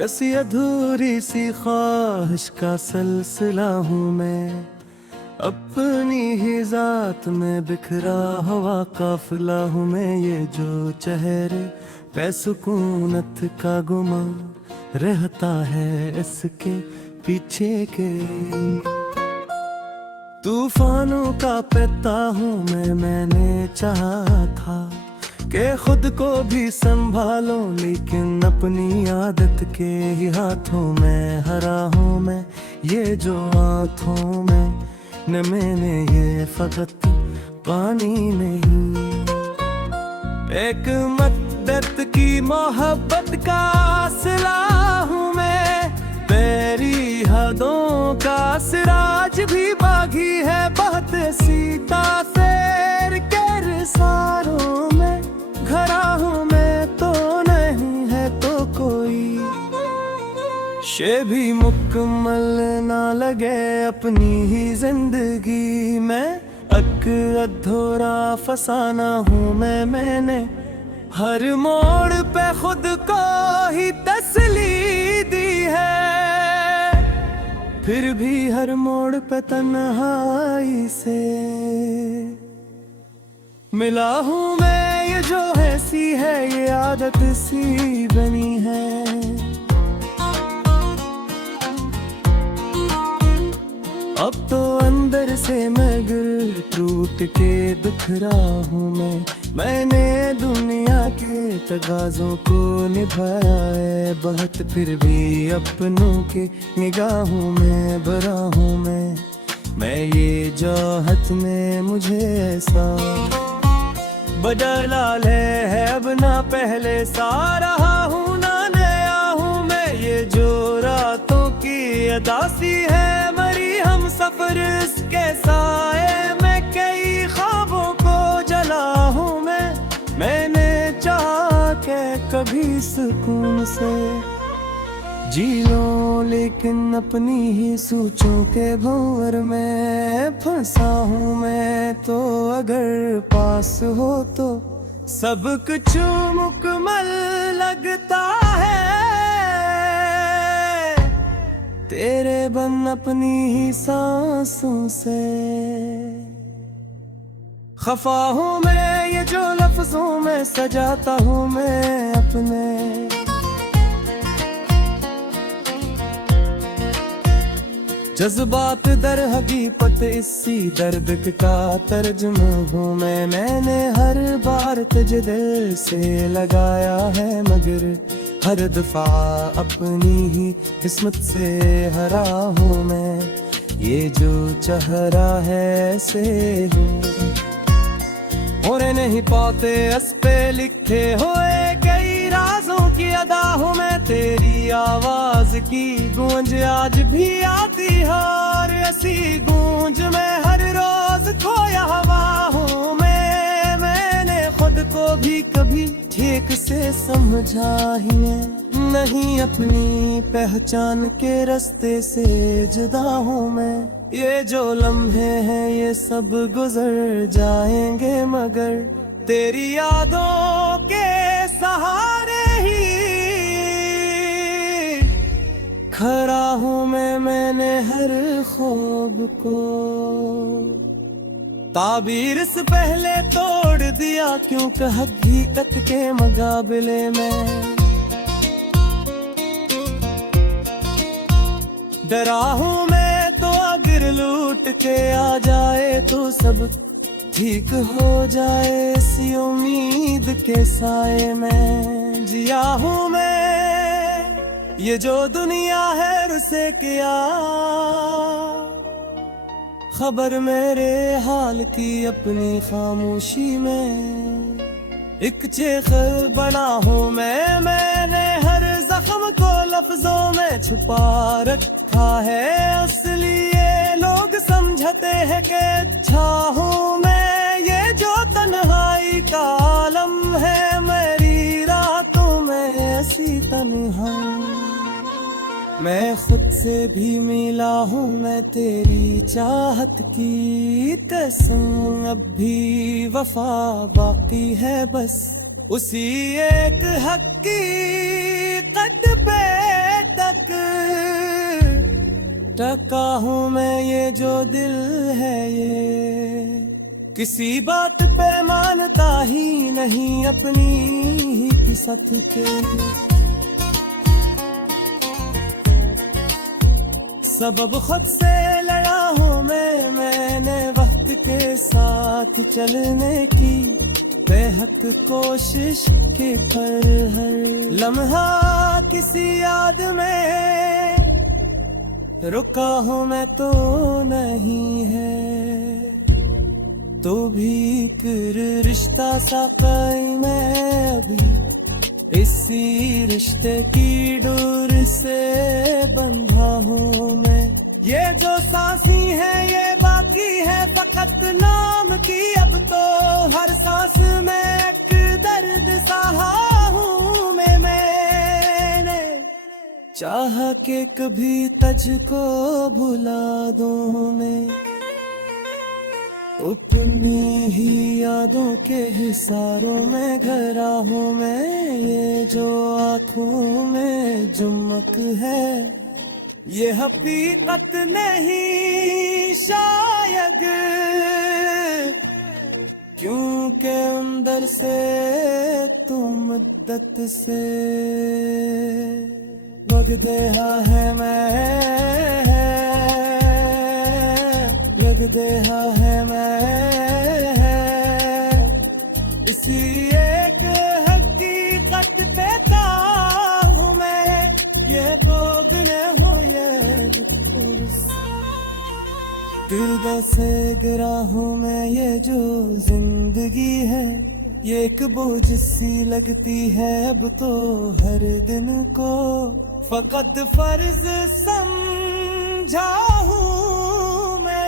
कैसी अधूरी सी ख्वाहिश का सिलसिला हूँ मैं, अपनी ही जात में बिखरा हुआ काफिला हूँ मैं। ये जो चेहरे पे सुकूनत का गुमा रहता है, इसके पीछे के तूफानों का पता हूँ मैंने चाहा था कि खुद को भी संभालो, लेकिन अपनी आदत के ही हाथों में हरा हूँ मैं। ये जो आँखों में न मैंने ये फकत पानी नहीं, एक मद्दत की मोहब्बत का सिला हूँ मैं। तेरी हदों का सिराज भी बागी है, बहुत सीता शेर के रिसारों में घरा हूँ मैं। तो नहीं है तो कोई शे भी मुकम्मल ना लगे अपनी ही जिंदगी में। अधूरा फसाना हूँ मैंने हर मोड़ पे खुद को ही तसल्ली दी है, फिर भी हर मोड़ पे तन्हाई से मिला हूँ मैं। ये जो है सी है, ये आदत सी बनी है। अब तो अंदर से मगर टूट के बिखरा हूँ मैं। मैंने दुनिया के तगाजों को निभाया है बहुत, फिर भी अपनों के निगाहों में भरा हूँ मैं ये चाहत में मुझे ऐसा बदला है अब ना पहले सा रहा हूँ ना नया हूँ मैं। ये जो रातों की अदासी है मरी हम सफर, इसके साए में कई ख्वाबों को जला हूँ मैंने चाहा के कभी सुकून से जी लो, लेकिन अपनी ही सोचों के भंवर में फंसा हूँ मैं। तो अगर पास हो तो सब कुछ मुकम्मल लगता है, तेरे बन अपनी ही सांसों से खफा हूँ मैं। ये जो लफ्जों में सजाता हूँ मैं अपने, जज्बात दर हकीकत इसी दर्द का तर्जुमा हूँ मैंने हर बार तुझे दिल से लगाया है, मगर हर दफा अपनी ही किस्मत से हरा हूँ मैं। ये जो चेहरा है से हूँ और नहीं पाते इस पे लिखे हुए कई राजों की अदा हूँ मैं। तेरी आवाज की गूंज आज भी आती है और ऐसी गूंज में हर रोज खोया हुआ हूँ मैंने खुद को भी कभी ठीक से समझा ही नहीं, अपनी पहचान के रास्ते से जुदा हूँ मैं। ये जो लम्हे हैं ये सब गुजर जाएंगे, मगर तेरी यादों के सहारे ही खड़ा हूँ मैंने हर ख्वाब को ताबीर से पहले तोड़ दिया, क्योंकि हकीकत के मुकाबले में डरा हूँ मैं। तो अगर लूट के आ जाए तो सब ठीक हो जाए, इसी उम्मीद के साए में जिया हूँ मैं। ये जो दुनिया है उसे क्या खबर मेरे हाल की अपनी खामोशी में एक चेख बना हूँ मैंने हर जख्म को लफ्जों में छुपा रखा है, इसलिए लोग समझते हैं कि अच्छा हूँ मैं। ये जो तन्हाई का आलम है मेरी रातों में ऐसी तन्हाई, मैं खुद से भी मिला हूँ मैं तेरी चाहत की कसम। अब भी वफा बाकी है बस उसी एक हकीकत हकीकत पे तक टका हूँ मैं, ये जो दिल है ये किसी बात पे मानता ही नहीं अपनी ही किस्मत के। सबब खुद से लड़ा हूँ मैंने वक्त के साथ चलने की बेहद कोशिश के कर हर लम्हा किसी याद में रुका हूँ मैं तो नहीं है, तो भी एक रिश्ता सा कायम है अभी इसी रिश्ते की डोर से बंधा हूँ मैं। ये जो सांसी है ये बाकी है फकत नाम की, अब तो हर सांस में एक दर्द सहा हूँ मैंने चाह के कभी तुझको भुला दूँ मैं, अपनी ही यादों के हिसारों में घरा हूँ मैं। ये जो आँखों में चमक है ये हकीकत नहीं शायद, क्योंकि अंदर से तुम मुद्दत से लगदे है मैं, लगदे है मैं इसी एक हकीकत पे था हूँ मैं। ये दो दिन हो ये दिल से गिरा हूँ मैं, ये जो जिंदगी है ये एक बोझ सी लगती है अब तो हर दिन को फकत फर्ज समझा हूँ मैं।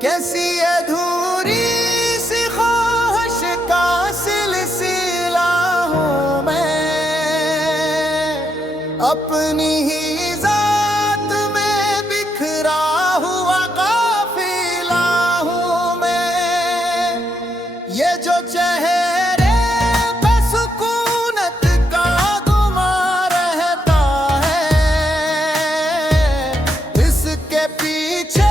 कैसी अधूरी सी ख्वाहिश का सिलसिला हूँ मैं, अपनी ही जात में बिखरा हुआ काफिला हूँ मैं। ये जो चेहरे पे सुकूनत का गुमा रहता है, इसके पीछे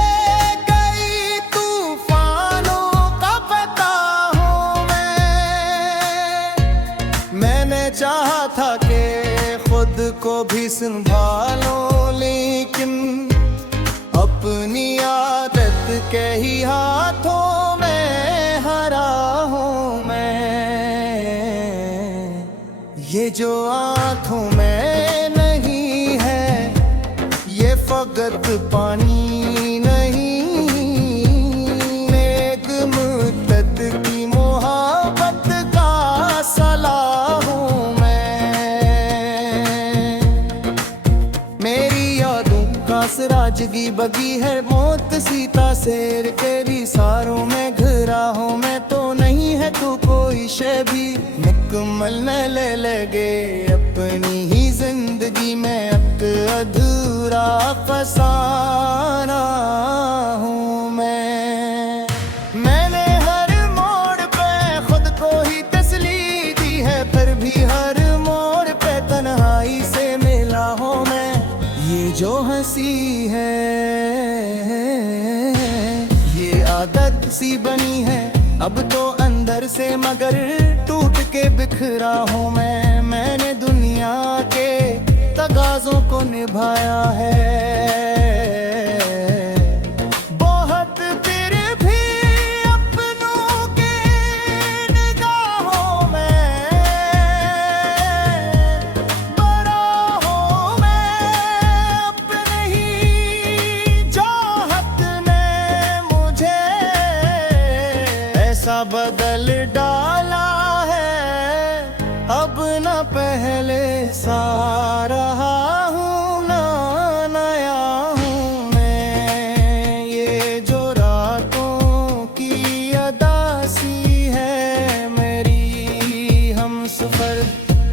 चाहा था कि खुद को भी संभालो, लेकिन अपनी आदत के ही हाथों में हरा हूँ मैं। ये जो आँखों में नहीं है ये फकत पानी नहीं, एक मुद्दत की मोहब्बत का सलाह हूँ मैं। मेरी यादों का सराजगी बगी है मौत सीता शेर तेरी सारों में घिरा हूँ मैं, तो नहीं है तू कोई शे भी मुकम्मल न ले लगे अपनी ही जिंदगी में एक अधूरा फसाना हूँ मैं। मैंने हर मोड़ पे खुद को ही तसली दी है, फिर भी हर मोड़ पे तन्हाई से मिला हूँ मैं। ये जो हंसी है ये आदत सी बनी है अब तो अंदर से, मगर टूट के बिखरा हूँ मैं। मैंने दुनिया के तगाजों को निभाया है बहुत, फिर भी अपनों के निगाहों में बड़ा हूँ मैं। ऐसा बदल डाला है, अब न पहले सा रहा हूँ ना नया हूँ मैं। ये जो रातों की अदासी है मेरी हमसफर,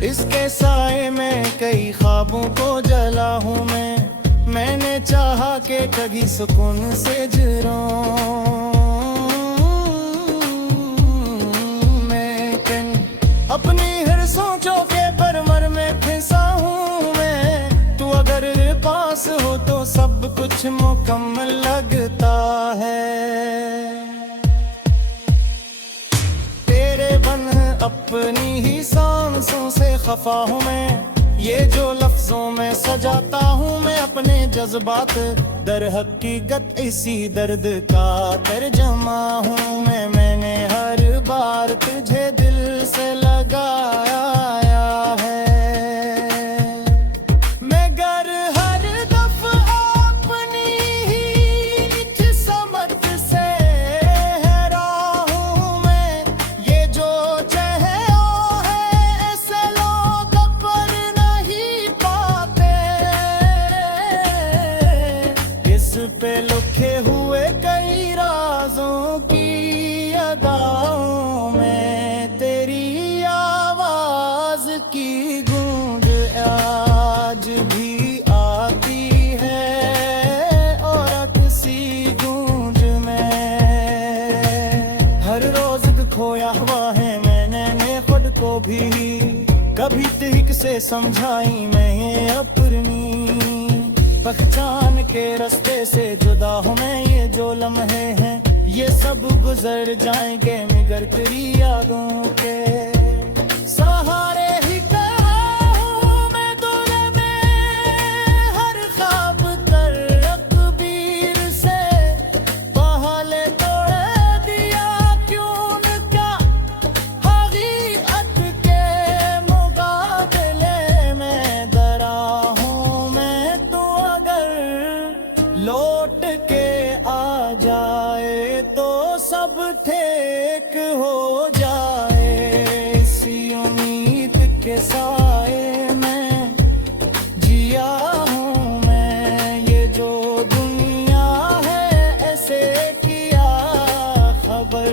इसके साए में कई ख्वाबों को जला हूँ मैं। मैंने चाहा कि कभी सुकून से जुड़ूं अपनी हर सोचों के भरमर में फंसा हूँ मैं। तू अगर पास हो तो सब कुछ मुकम्मल लगता है। तेरे बन अपनी ही सांसों से खफा हूँ मैं। ये जो लफ्जों में सजाता हूँ मैं अपने जज्बात, दर हकीकत इसी दर्द का तर्जमा हूँ मैं। मैंने हर बार तुझे दिल से लगाया है, मगर हर दफा अपनी ही निज समझ से हैरान हूँ मैं। ये जो चाहे है ऐसे लोग पर नहीं पाते, इस पे लिखे हुए कई राजों की अदाओं में तेरी आवाज की गूंज आज भी आती है और अक्सी गूंज में। हर रोज खोया हुआ है मैंने खुद को भी, कभी ठीक से समझाई मैं ये अपनी पहचान के रास्ते से जुदा हूँ मैं। ये जो लम्हे हैं ये सब गुजर जाएंगे, मगर तेरी यादों के सहारे ही खड़ा हूँ मैं। दूल्हे में हर ख्वाब कर तकदीर से पहले तोड़ दिया क्यों उनका हकीकत के मुकाबले में डरा हूँ मैं। तो अगर लौट के आ जाए तो सब ठीक हो जाए, इसी उम्मीद के साए में जिया हूँ मैं। ये जो दुनिया है ऐसे किया खबर,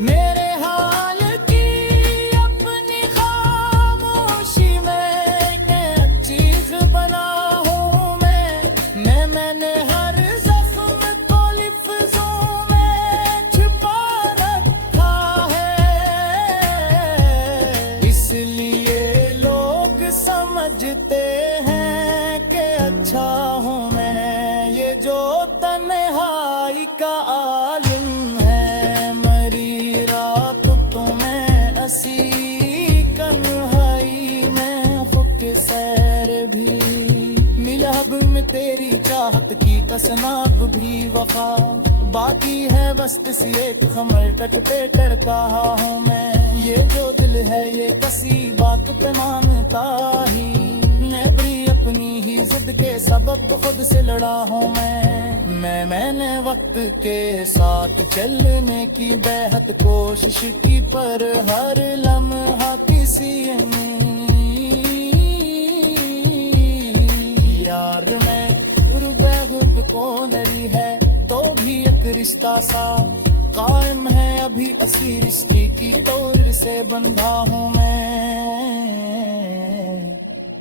मेरे हाल की अपनी खामोशी में एक चीज बना हूँ मैंने हर जख्म को लिफ्ज़ों में छुपा रखा है, इसलिए लोग समझते हैं कि अच्छा हूँ मैं। ये जो तन्हाई का आलिम है, मरी रात तो मैं असी कन्हाई में खुद सैर भी मिलब में तेरी चाहत की कसनाब भी वफा बाकी है। बस किसी एक खमर तट पे टरका हूँ मैं। ये जो दिल है ये कसी बात पे मानता ही, मैं अपनी अपनी ही जिद के सबब खुद से लड़ा हूँ मैंने वक्त के साथ चलने की बेहद कोशिश की, पर हर लम्हा किसी ने यार में रुबैगुब को नरी है तो भी एक रिश्ता सा कायम है अभी। असी रिश्ते की डोर से बंधा हूँ मैं।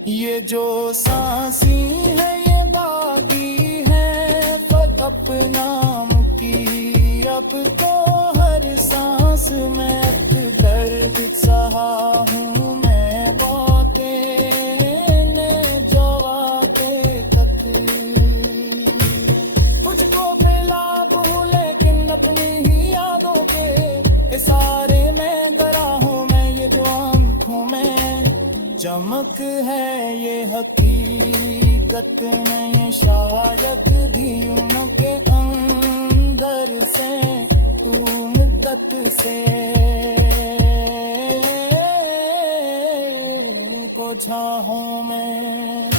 ये जो सांसी है ये बाकी है पग अपना मुकी, अब तो हर सांस में एक दर्द सहा हूँ मैं। बातें सारे में गरा हूँ मैं। ये जो आँखों में चमक है ये हकीकत में, ये शायद भी उनके अंदर से तू मुद्दत से को चाहूँ मैं।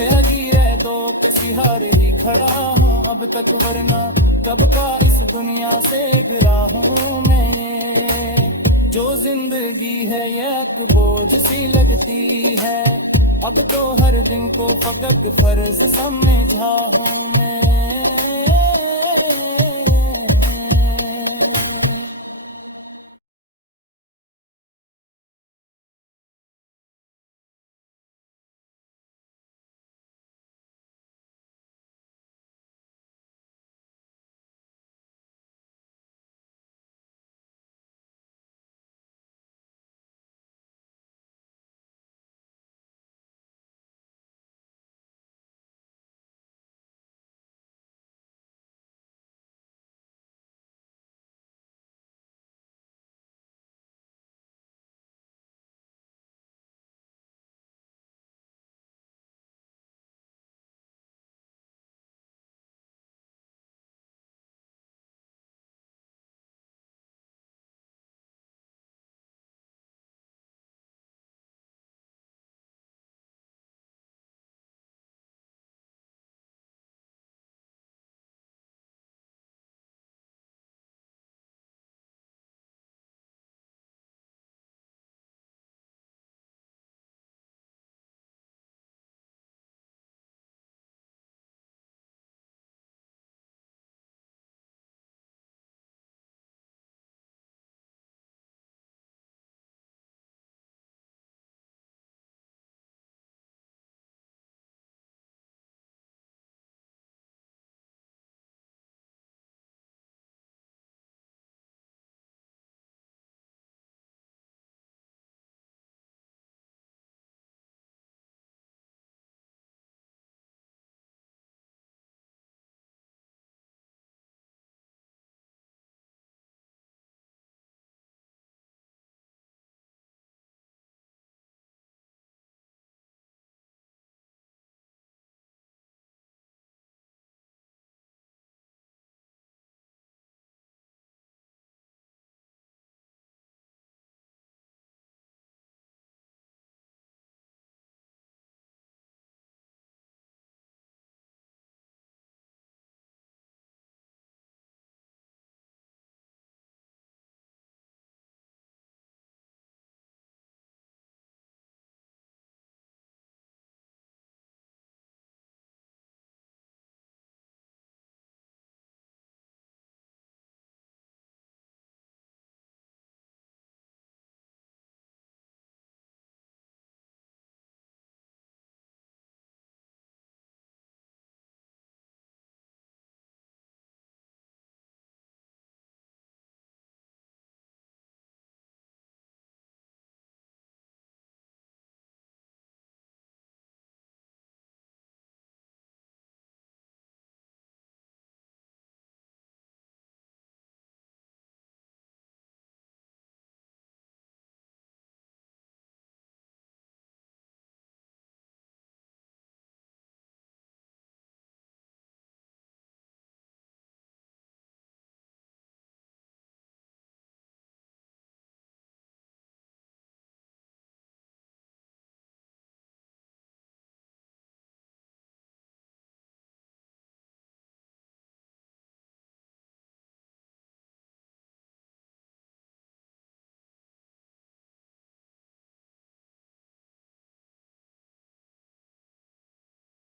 लगी रह दो किसी हार ही खड़ा हूँ अब तक, वरना कब का इस दुनिया से गिरा हूँ मैं। ये जो जिंदगी है ये एक बोझ सी लगती है, अब तो हर दिन को फकत फर्ज समझा हूँ मैं।